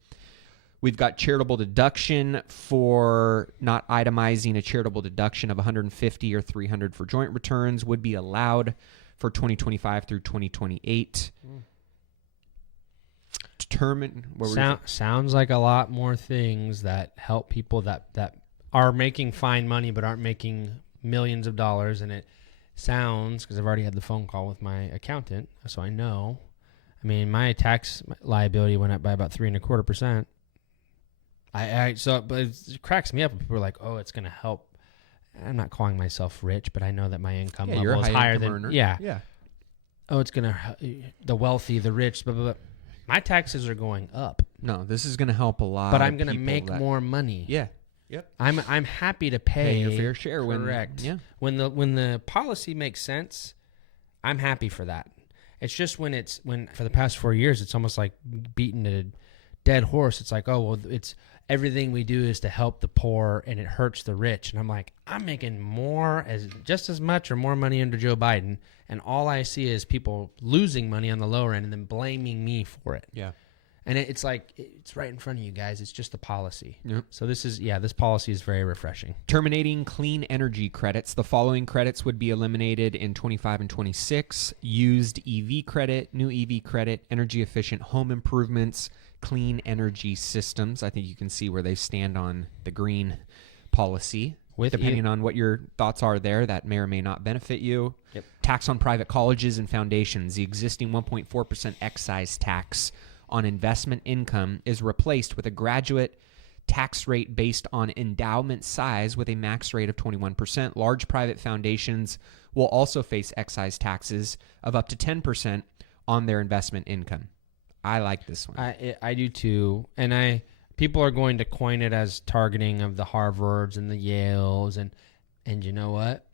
We've got charitable deduction for not itemizing. A charitable deduction of $150 or $300 for joint returns would be allowed for 2025 through 2028. Sounds like a lot more things that help people that are making fine money but aren't making millions of dollars. And it sounds, because I've already had the phone call with my accountant, so I know. I mean, my tax liability went up by about 3.25%. But it cracks me up when people are like, "Oh, it's going to help." I'm not calling myself rich, but I know that my income level is higher than earner. Yeah. Oh, it's going to the wealthy, the rich, blah blah blah. My taxes are going up. No, this is going to help a lot. But I'm going to make more money. Yeah. Yep. I'm happy to pay your fair share. Correct. When the policy makes sense, I'm happy for that. It's just when for the past 4 years, it's almost like beating a dead horse. It's like, oh well, it's everything we do is to help the poor, and it hurts the rich. And I'm like, I'm making just as much or more money under Joe Biden, and all I see is people losing money on the lower end and then blaming me for it. Yeah. And it's like, it's right in front of you guys. It's just the policy. Yep. So this policy is very refreshing. Terminating clean energy credits. The following credits would be eliminated in 25 and 26. Used EV credit, new EV credit, energy efficient home improvements, clean energy systems. I think you can see where they stand on the green policy. Depending on what your thoughts are there, that may or may not benefit you. Yep. Tax on private colleges and foundations. The existing 1.4% excise tax on investment income is replaced with a graduate tax rate based on endowment size with a max rate of 21%. Large private foundations will also face excise taxes of up to 10% on their investment income. I like this one. I do too. And people are going to coin it as targeting of the Harvards and the Yales. And you know what?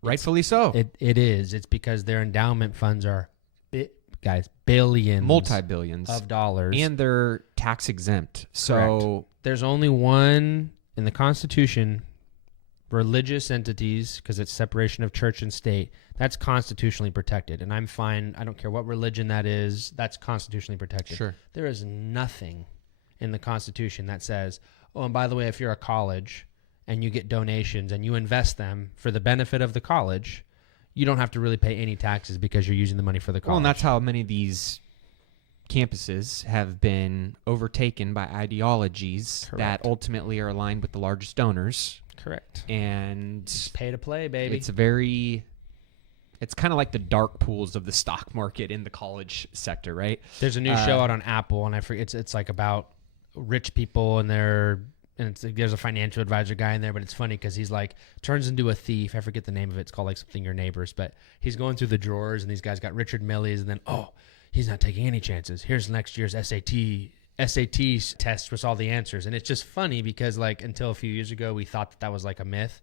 Rightfully so. It is. It's because their endowment funds are, billions. Multi-billions. Of dollars. And they're tax exempt. So correct. There's only one in the Constitution, religious entities, because it's separation of church and state, that's constitutionally protected. And I'm fine. I don't care what religion that is. That's constitutionally protected. Sure. There is nothing in the Constitution that says, oh, and by the way, if you're a college and you get donations and you invest them for the benefit of the college, you don't have to really pay any taxes because you're using the money for the college. Well, and that's how many of these campuses have been overtaken by ideologies correct. That ultimately are aligned with the largest donors. Correct. And pay to play, baby. It's kind of like the dark pools of the stock market in the college sector, right? There's a new show out on Apple, and I forget, it's like about rich people and there's a financial advisor guy in there, but it's funny because he's like turns into a thief. I forget the name of it. It's called like something Your Neighbors, but he's going through the drawers and these guys got Richard Millie's, and then he's not taking any chances. Here's next year's SAT test with all the answers, and it's just funny because like until a few years ago we thought that was like a myth.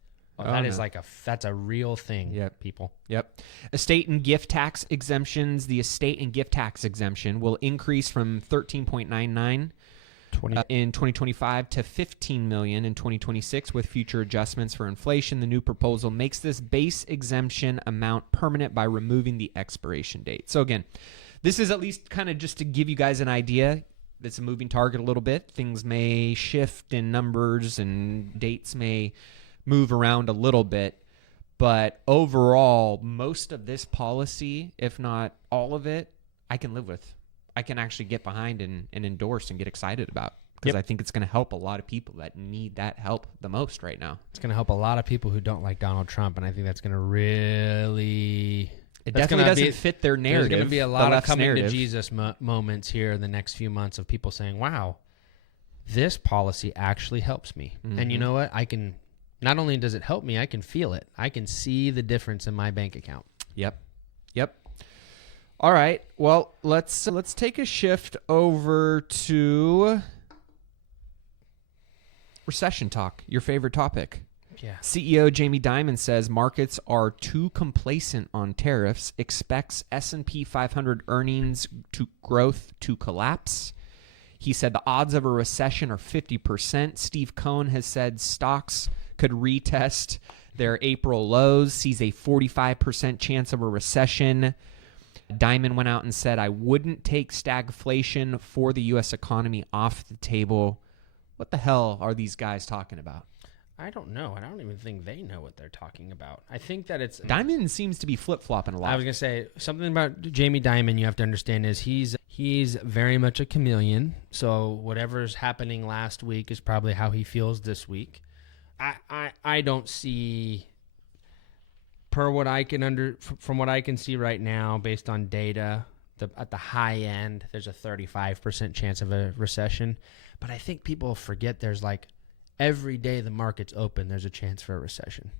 That's a real thing. Yep. People. Yep. Estate and gift tax exemptions. The estate and gift tax exemption will increase from 13.99 in 2025 to $15 million in 2026 with future adjustments for inflation. The new proposal makes this base exemption amount permanent by removing the expiration date. So again, this is at least kind of just to give you guys an idea. It's a moving target a little bit. Things may shift in numbers and dates may move around a little bit. But overall, most of this policy, if not all of it, I can live with. I can actually get behind and endorse and get excited about because I think it's going to help a lot of people that need that help the most right now. It's going to help a lot of people who don't like Donald Trump, and I think that's going to really... It definitely doesn't fit their narrative. There's going to be a lot of coming to Jesus moments here in the next few months of people saying, wow, this policy actually helps me. Mm-hmm. And you know what? Not only does it help me, I can feel it. I can see the difference in my bank account. Yep. All right. Well, let's take a shift over to recession talk, your favorite topic. Yeah. CEO Jamie Dimon says markets are too complacent on tariffs, expects S&P 500 earnings growth to collapse. He said the odds of a recession are 50%. Steve Cohen has said stocks could retest their April lows, sees a 45% chance of a recession. Dimon went out and said, I wouldn't take stagflation for the U.S. economy off the table. What the hell are these guys talking about? I don't know. I don't even think they know what they're talking about. I think that it's... Dimon seems to be flip-flopping a lot. I was going to say, something about Jamie Dimon you have to understand is he's very much a chameleon. So whatever's happening last week is probably how he feels this week. I don't see... From what I can see right now, based on data, at the high end, there's a 35% chance of a recession. But I think people forget there's like every day the market's open, there's a chance for a recession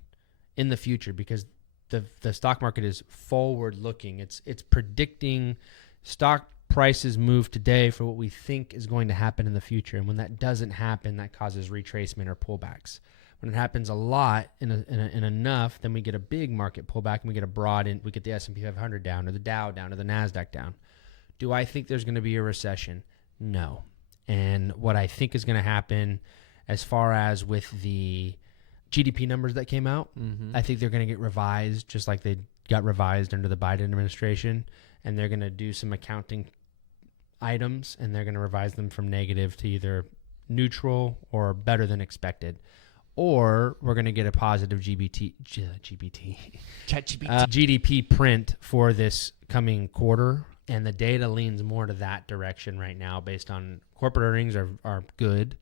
in the future because the stock market is forward-looking. It's predicting stock prices move today for what we think is going to happen in the future. And when that doesn't happen, that causes retracement or pullbacks. When it happens a lot in enough, then we get a big market pullback and we get we get the S&P 500 down or the Dow down or the NASDAQ down. Do I think there's going to be a recession? No. And what I think is going to happen as far as with the GDP numbers that came out, I think they're going to get revised just like they got revised under the Biden administration. And they're going to do some accounting items and they're going to revise them from negative to either neutral or better than expected. Or we're going to get a positive GDP print for this coming quarter. And the data leans more to that direction right now based on corporate earnings are good.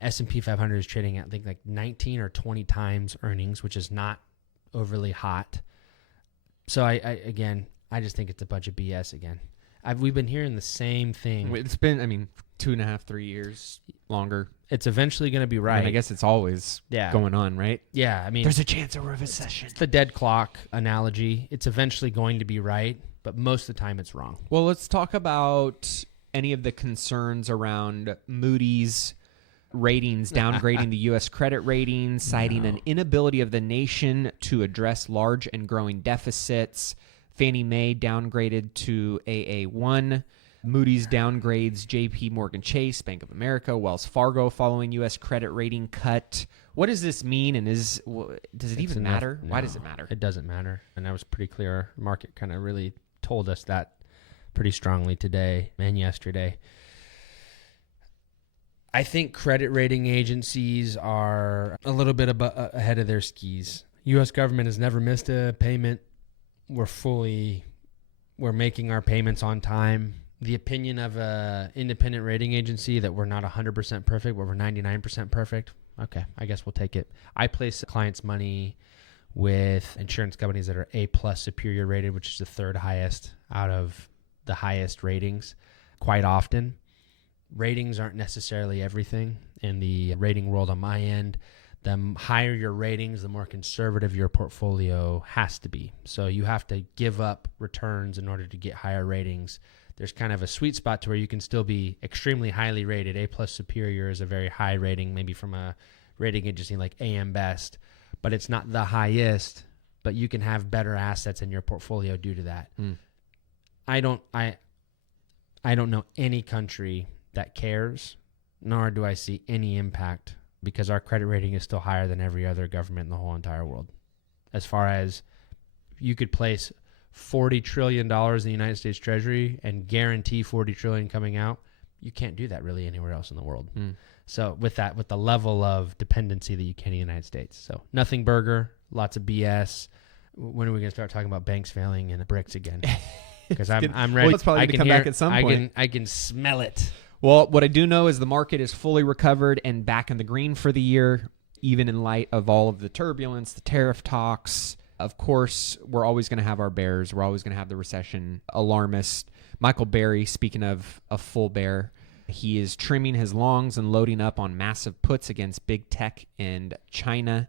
S&P 500 is trading at, I think, like 19 or 20 times earnings, which is not overly hot. So, I just think it's a bunch of BS again. We've been hearing the same thing. It's been, 2.5, 3 years longer. It's eventually going to be right. And I guess it's always going on, right? Yeah, there's a chance of a recession. It's the dead clock analogy. It's eventually going to be right, but most of the time it's wrong. Well, let's talk about any of the concerns around Moody's ratings, downgrading the U.S. credit ratings, citing an inability of the nation to address large and growing deficits. Fannie Mae downgraded to AA1. Moody's downgrades JP Morgan Chase, Bank of America, Wells Fargo following U.S. credit rating cut. What does this mean, and does it even matter? No, why does it matter? It doesn't matter, and that was pretty clear. The market kind of really told us that pretty strongly today and yesterday. I think credit rating agencies are a little bit ahead of their skis. U.S. government has never missed a payment. We're making our payments on time. The opinion of a independent rating agency that we're not 100% perfect, but we're 99% perfect. Okay, I guess we'll take it. I place clients' money with insurance companies that are A+ superior rated, which is the third highest out of the highest ratings. Quite often, ratings aren't necessarily everything in the rating world on my end. The higher your ratings, the more conservative your portfolio has to be. So you have to give up returns in order to get higher ratings. There's kind of a sweet spot to where you can still be extremely highly rated. A+ superior is a very high rating, maybe from a rating agency like AM Best, but it's not the highest, but you can have better assets in your portfolio due to that. I don't know any country that cares, nor do I see any impact because our credit rating is still higher than every other government in the whole entire world. As far as you could place $40 trillion in the United States Treasury and guarantee $40 trillion coming out, you can't do that really anywhere else in the world. So with the level of dependency that you can in the United States. So nothing burger, lots of BS. When are we going to start talking about banks failing and BRICS again? Because I'm ready. Well, it's probably going to come back at some point. I can smell it. Well, what I do know is the market is fully recovered and back in the green for the year, even in light of all of the turbulence, the tariff talks. Of course, we're always going to have our bears. We're always going to have the recession alarmist. Michael Burry, speaking of a full bear, he is trimming his longs and loading up on massive puts against big tech and China.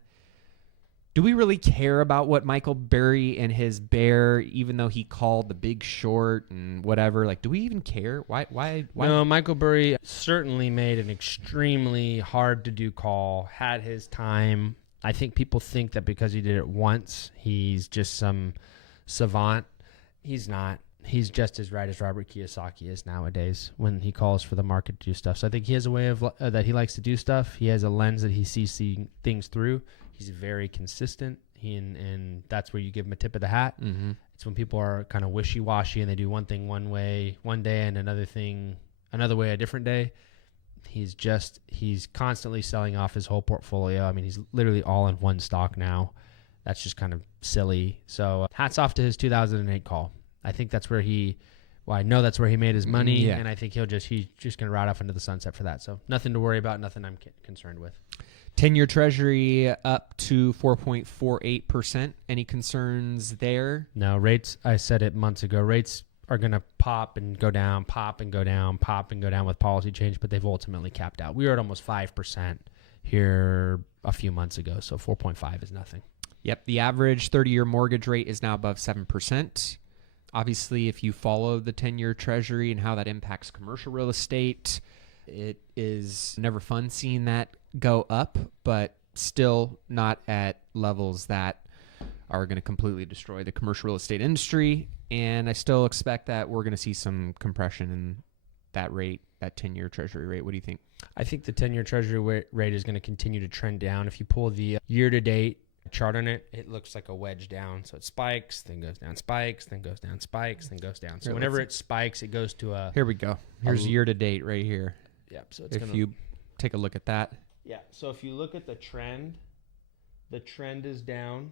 Do we really care about what Michael Burry and his bear, even though he called the Big Short and whatever? Like, do we even care? Why? No, Michael Burry certainly made an extremely hard-to-do call, had his time. I think people think that because he did it once, he's just some savant. He's not. he's just as right as Robert Kiyosaki is nowadays when he calls for the market to do stuff. So I think he has a way of that he likes to do stuff. He has a lens that he sees things through. He's very consistent. And that's where you give him a tip of the hat. Mm-hmm. It's when people are kind of wishy-washy and they do one thing one way one day and another thing another way a different day. He's constantly selling off his whole portfolio. I mean, he's literally all in one stock now. That's just kind of silly. So hats off to his 2008 call. I think that's where I know that's where he made his money. Yeah. And I think he's just going to ride off into the sunset for that. So nothing to worry about, nothing I'm concerned with. 10-year Treasury up to 4.48%. Any concerns there? No, rates, I said it months ago, rates are going to pop and go down, pop and go down, pop and go down with policy change, but they've ultimately capped out. We were at almost 5% here a few months ago, so 4.5 is nothing. Yep, the average 30-year mortgage rate is now above 7%. Obviously, if you follow the 10-year Treasury and how that impacts commercial real estate, it is never fun seeing that go up, but still not at levels that are going to completely destroy the commercial real estate industry. And I still expect that we're going to see some compression in that rate, that 10-year Treasury rate. What do you think? I think the 10-year Treasury rate is going to continue to trend down. If you pull the year-to-date chart on it, it looks like a wedge down. So it spikes, then goes down, spikes, then goes down, spikes, then goes down. So whenever it spikes, it goes to a... Here we go. Here's year-to-date right here. Yep. So it's if you take a look at that. Yeah. So if you look at the trend is down.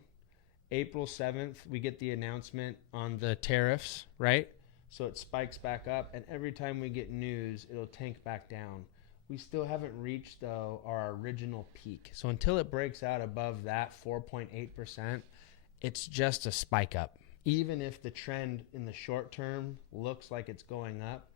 April 7th, we get the announcement on the tariffs, right? So it spikes back up, and every time we get news, it'll tank back down. We still haven't reached, though, our original peak. So until it breaks out above that 4.8%, it's just a spike up. Even if the trend in the short term looks like it's going up,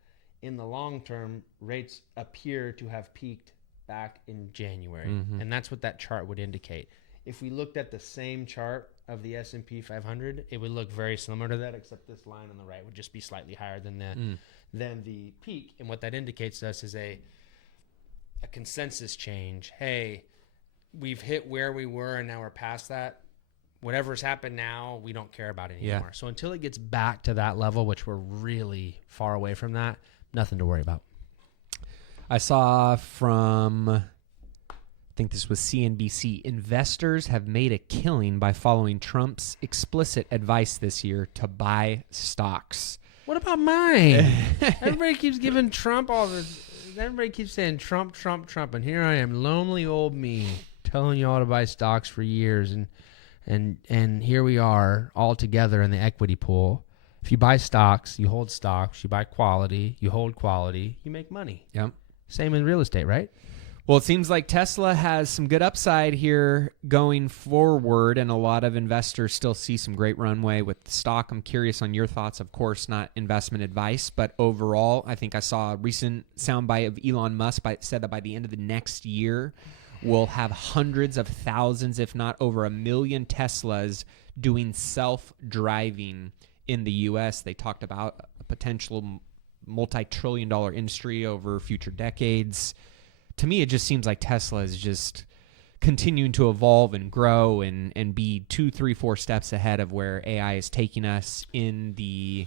in the long term, rates appear to have peaked back in January. Mm-hmm. And that's what that chart would indicate. If we looked at the same chart of the S&P 500, it would look very similar to that, except this line on the right would just be slightly higher than the peak. And what that indicates to us is a consensus change. Hey, we've hit where we were and now we're past that. Whatever's happened now, we don't care about it anymore. Yeah. So until it gets back to that level, which we're really far away from that, nothing to worry about. I saw from... I think this was CNBC. Investors have made a killing by following Trump's explicit advice this year to buy stocks. What about mine? Everybody keeps giving Trump all this. Everybody keeps saying Trump, Trump, Trump. And here I am, lonely old me, telling you all to buy stocks for years. And here we are all together in the equity pool. If you buy stocks, you hold stocks. You buy quality, you hold quality, you make money. Yep. Same in real estate, right? Well, it seems like Tesla has some good upside here going forward, and a lot of investors still see some great runway with the stock. I'm curious on your thoughts, of course, not investment advice, but overall, I think I saw a recent soundbite of Elon Musk said that by the end of the next year, we'll have hundreds of thousands, if not over 1 million Teslas doing self-driving in the U.S. They talked about a potential multi-trillion-dollar industry over future decades. To me, it just seems like Tesla is just continuing to evolve and grow and be 2, 3, 4 steps ahead of where AI is taking us in the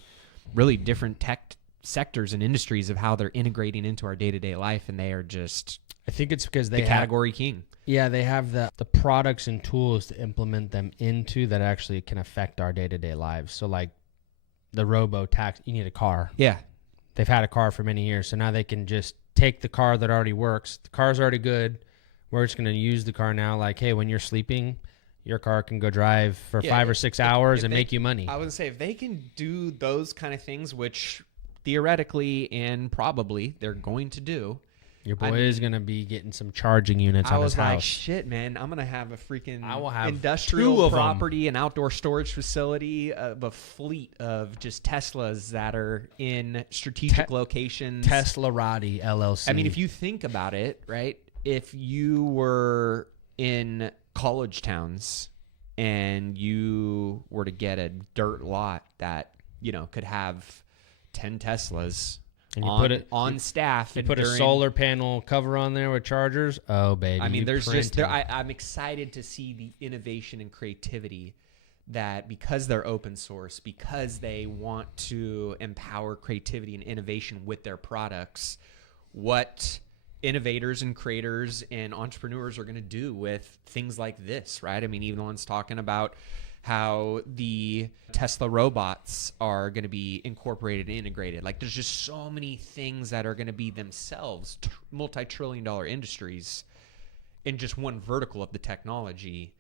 really different tech sectors and industries of how they're integrating into our day-to-day life. And they are just, I think it's because they category king. Yeah, they have the products and tools to implement them into that actually can affect our day-to-day lives. So like the robo-taxi, you need a car. Yeah. They've had a car for many years, so now they can just take the car that already works. The car's already good. We're just going to use the car now. Like, hey, when you're sleeping, your car can go drive for 5 or 6 hours and make you money. I would say if they can do those kind of things, which theoretically and probably they're going to do. Your boy is going to be getting some charging units on his house. I was like, shit, man, I'm going to have a freaking industrial property and outdoor storage facility of a fleet of just Teslas that are in strategic locations. Teslarati LLC. I mean, if you think about it, right, if you were in college towns and you were to get a dirt lot that, you know, could have 10 Teslas and you put it on staff. You put a solar panel cover on there with chargers. Oh, baby. I mean, there's just I'm excited to see the innovation and creativity that because they're open source, because they want to empower creativity and innovation with their products, what innovators and creators and entrepreneurs are going to do with things like this, right? I mean, Elon's talking about how the Tesla robots are going to be incorporated and integrated. Like, there's just so many things that are going to be themselves multi-trillion-dollar industries in just one vertical of the technology.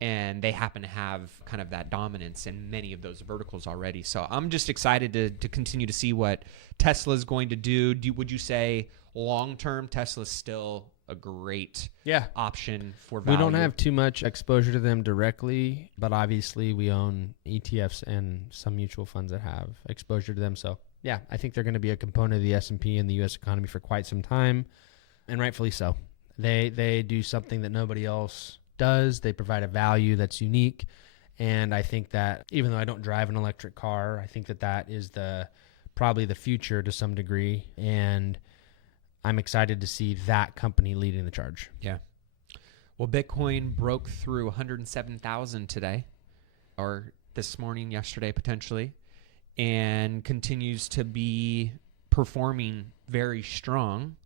And they happen to have kind of that dominance in many of those verticals already. So I'm just excited to continue to see what Tesla is going to do. Would you say long-term Tesla's still a great option for value? We don't have too much exposure to them directly, but obviously we own ETFs and some mutual funds that have exposure to them. So yeah, I think they're going to be a component of the S&P and the U.S. economy for quite some time, and rightfully so. They do something that nobody else does. They provide a value that's unique, and I think that even though I don't drive an electric car, I think that is probably the future to some degree, and I'm excited to see that company leading the charge. Yeah. Well, Bitcoin broke through 107,000 today, or this morning, yesterday potentially, and continues to be performing very strong.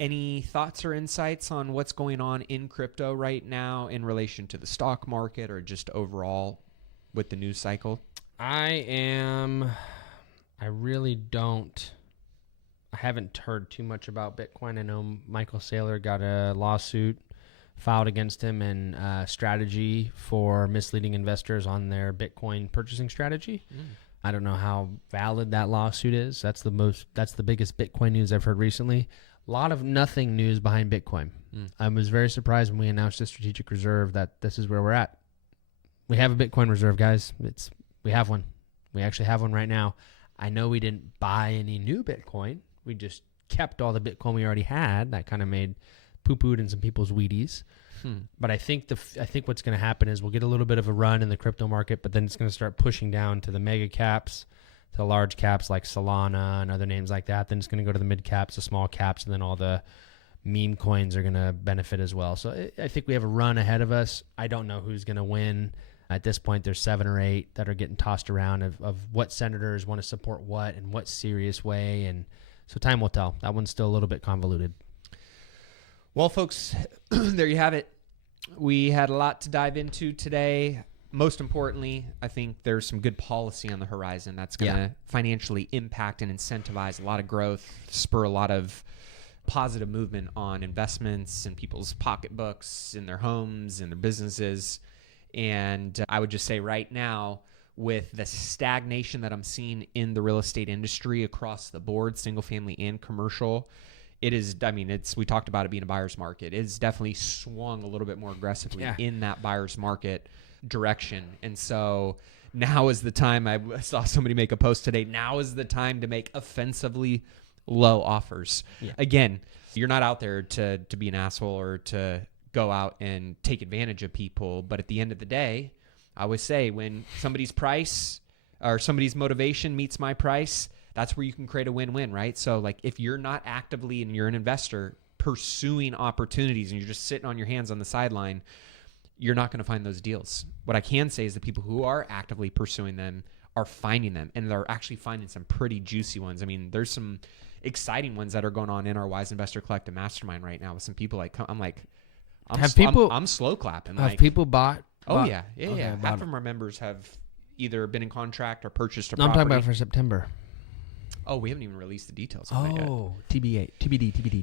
Any thoughts or insights on what's going on in crypto right now in relation to the stock market or just overall with the news cycle? I haven't heard too much about Bitcoin. I know Michael Saylor got a lawsuit filed against him and strategy for misleading investors on their Bitcoin purchasing strategy. I don't know how valid that lawsuit is. That's the biggest Bitcoin news I've heard recently. A lot of nothing news behind Bitcoin. I was very surprised when we announced the strategic reserve that this is where we're at. We have a Bitcoin reserve, guys. We have one. We actually have one right now. I know we didn't buy any new Bitcoin. We just kept all the Bitcoin we already had. That kind of made poo-pooed in some people's Wheaties. But I think what's going to happen is we'll get a little bit of a run in the crypto market, but then it's going to start pushing down to the mega caps, to large caps like Solana and other names like that. Then it's going to go to the mid caps, the small caps, and then all the meme coins are going to benefit as well. So I think we have a run ahead of us. I don't know who's going to win. At this point, there's 7 or 8 that are getting tossed around of what senators want to support what in what serious way. And so time will tell. That one's still a little bit convoluted. Well, folks, there you have it. We had a lot to dive into today. Most importantly, I think there's some good policy on the horizon that's going to financially impact and incentivize a lot of growth, spur a lot of positive movement on investments in people's pocketbooks, in their homes, in their businesses. And I would just say right now, with the stagnation that I'm seeing in the real estate industry across the board, single family and commercial, it is, we talked about it being a buyer's market. It's definitely swung a little bit more aggressively in that buyer's market direction. And so now is the time. I saw somebody make a post today. Now is the time to make offensively low offers. Again, you're not out there to be an asshole or to go out and take advantage of people. But at the end of the day, I always say when somebody's price or somebody's motivation meets my price, that's where you can create a win-win, right? So like if you're not actively, and you're an investor, pursuing opportunities and you're just sitting on your hands on the sideline, you're not going to find those deals. What I can say is the people who are actively pursuing them are finding them, and they're actually finding some pretty juicy ones. I mean, there's some exciting ones that are going on in our Wise Investor Collective Mastermind right now with some people I'm slow clapping. Have people bought? Yeah. Okay, Half of our members have either been in contract or purchased a No, I'm property. talking about for September. Oh, we haven't even released the details on that yet. TBD.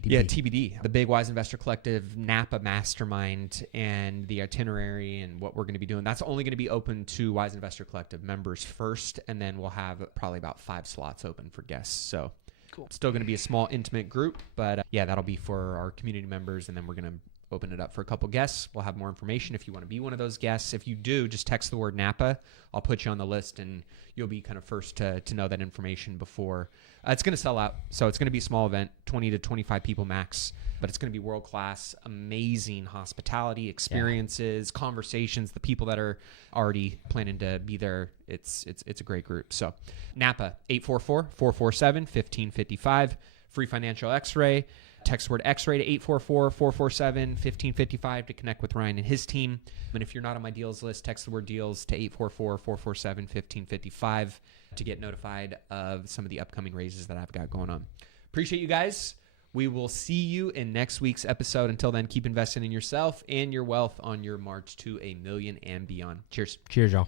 Yeah, TBD. The big Wise Investor Collective Napa Mastermind and the itinerary and what we're going to be doing. That's only going to be open to Wise Investor Collective members first, and then we'll have probably about 5 slots open for guests. So cool. Still going to be a small, intimate group, but that'll be for our community members, and then we're going to open it up for a couple guests. We'll have more information if you want to be one of those guests. If you do, just text the word Napa. I'll put you on the list, and you'll be kind of first to know that information before. It's going to sell out, so it's going to be a small event, 20 to 25 people max, but it's going to be world-class, amazing hospitality, experiences, conversations, the people that are already planning to be there. It's a great group. So Napa, 844-447-1555, free financial x-ray. Text word X-ray to 844-447-1555 to connect with Ryan and his team. And if you're not on my deals list, text the word deals to 844-447-1555 to get notified of some of the upcoming raises that I've got going on. Appreciate you guys. We will see you in next week's episode. Until then, keep investing in yourself and your wealth on your march to $1 million and beyond. Cheers. Cheers, y'all.